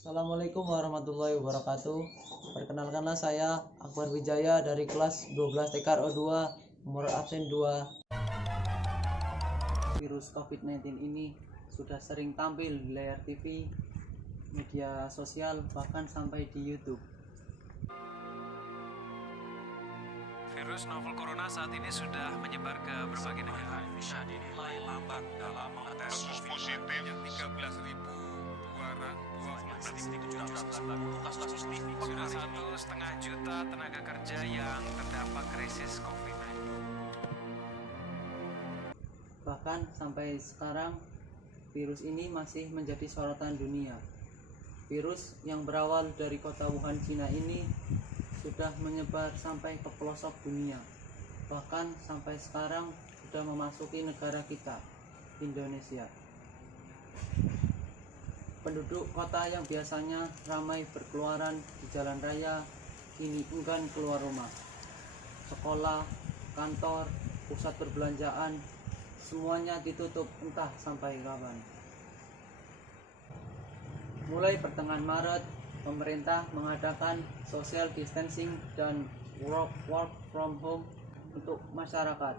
Assalamualaikum warahmatullahi wabarakatuh. Perkenalkanlah saya Akbar Wijaya dari kelas 12 TKRO2, nomor absen 2. Virus COVID-19 ini sudah sering tampil di layar TV, media sosial, bahkan sampai di YouTube. Virus novel corona saat ini sudah menyebar ke berbagai negara. Indonesia dinilai lambat dalam mengetes kasus positif yang 13.220 kasus tinggi. Sudah 1,5 juta tenaga kerja yang terdampak krisis COVID-19. Bahkan sampai sekarang virus ini masih menjadi sorotan dunia. Virus yang berawal dari kota Wuhan, Cina ini sudah menyebar sampai ke pelosok dunia. Bahkan sampai sekarang sudah memasuki negara kita, Indonesia. Penduduk kota yang biasanya ramai berkeluaran di jalan raya kini enggan keluar rumah. Sekolah, kantor, pusat perbelanjaan, semuanya ditutup entah sampai kapan. Mulai pertengahan Maret, pemerintah mengadakan social distancing dan work from home untuk masyarakat,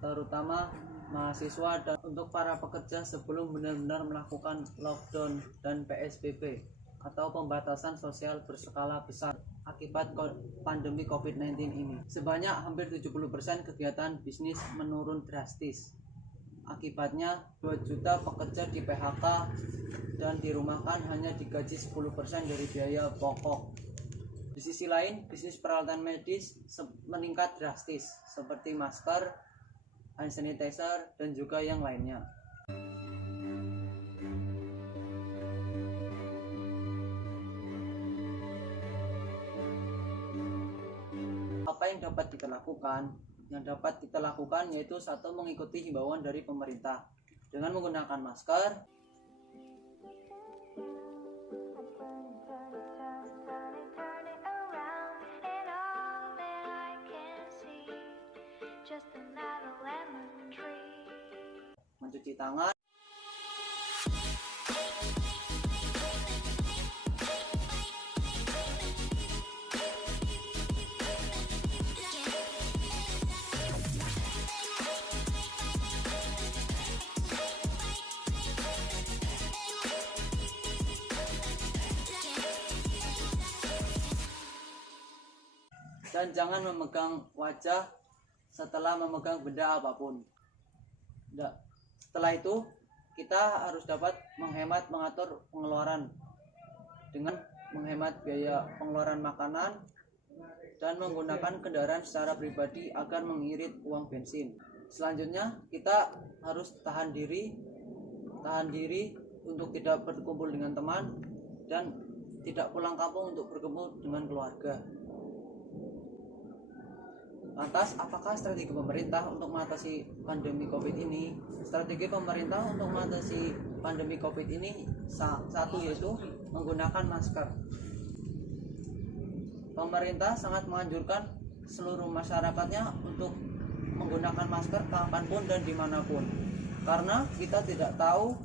terutama mahasiswa dan untuk para pekerja sebelum benar-benar melakukan lockdown dan PSBB atau pembatasan sosial berskala besar akibat pandemi COVID-19 ini. Sebanyak hampir 70% kegiatan bisnis menurun drastis. Akibatnya 2 juta pekerja di PHK dan dirumahkan hanya digaji 10% dari biaya pokok. Di sisi lain, bisnis peralatan medis meningkat drastis seperti masker, hand sanitizer, dan juga yang lainnya. Apa yang dapat kita lakukan? Yang dapat kita lakukan yaitu satu, mengikuti himbauan dari pemerintah dengan menggunakan masker, mencuci tangan, dan jangan memegang wajah setelah memegang benda apapun. Setelah itu, kita harus dapat mengatur pengeluaran dengan menghemat biaya pengeluaran makanan dan menggunakan kendaraan secara pribadi agar mengirit uang bensin. Selanjutnya, kita harus tahan diri untuk tidak berkumpul dengan teman dan tidak pulang kampung untuk berkumpul dengan keluarga. Lantas, apakah strategi pemerintah untuk mengatasi pandemi COVID ini? Strategi pemerintah untuk mengatasi pandemi COVID ini satu, yaitu menggunakan masker. Pemerintah sangat menganjurkan seluruh masyarakatnya untuk menggunakan masker kapanpun dan dimanapun. Karena kita tidak tahu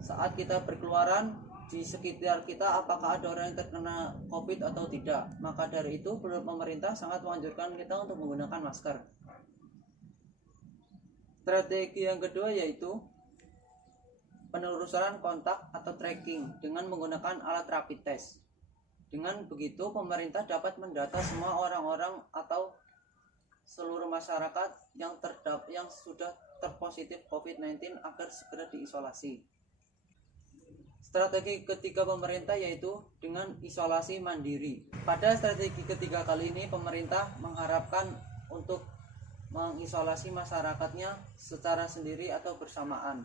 saat kita berkeluaran di sekitar kita apakah ada orang yang terkena COVID atau tidak. Maka dari itu pemerintah sangat menganjurkan kita untuk menggunakan masker. Strategi yang kedua yaitu penelusuran kontak atau tracking dengan menggunakan alat rapid test. Dengan begitu pemerintah dapat mendata semua orang-orang atau seluruh masyarakat yang sudah terpositif COVID-19 agar segera diisolasi. Strategi ketiga pemerintah yaitu dengan isolasi mandiri. Pada strategi ketiga kali ini pemerintah mengharapkan untuk mengisolasi masyarakatnya secara sendiri atau bersamaan.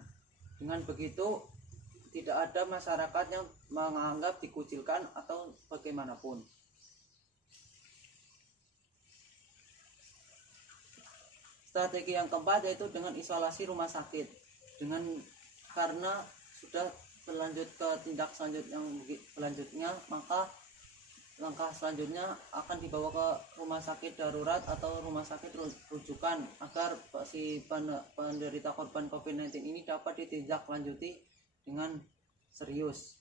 Dengan begitu tidak ada masyarakat yang menganggap dikucilkan atau bagaimanapun. Strategi yang keempat yaitu dengan isolasi rumah sakit. Karena sudah berlanjut ke tindak selanjutnya, maka langkah selanjutnya akan dibawa ke rumah sakit darurat atau rumah sakit rujukan agar si penderita korban COVID-19 ini dapat ditindaklanjuti dengan serius.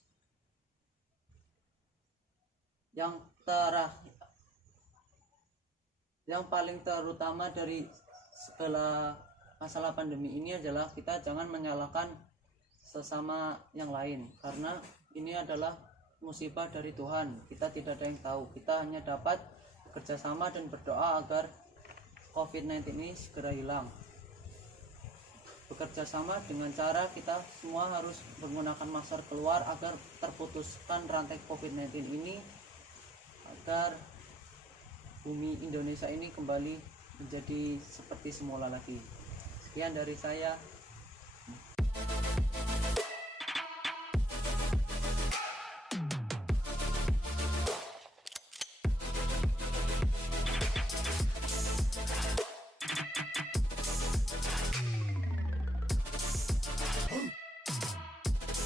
Yang paling terutama dari segala masalah pandemi ini adalah kita jangan menyalahkan sesama yang lain, karena ini adalah musibah dari Tuhan. Kita tidak ada yang tahu, kita hanya dapat bekerja sama dan berdoa agar COVID-19 ini segera hilang. Bekerja sama dengan cara kita semua harus menggunakan masker keluar agar terputuskan rantai COVID-19 ini, agar bumi Indonesia ini kembali menjadi seperti semula lagi. Sekian dari saya.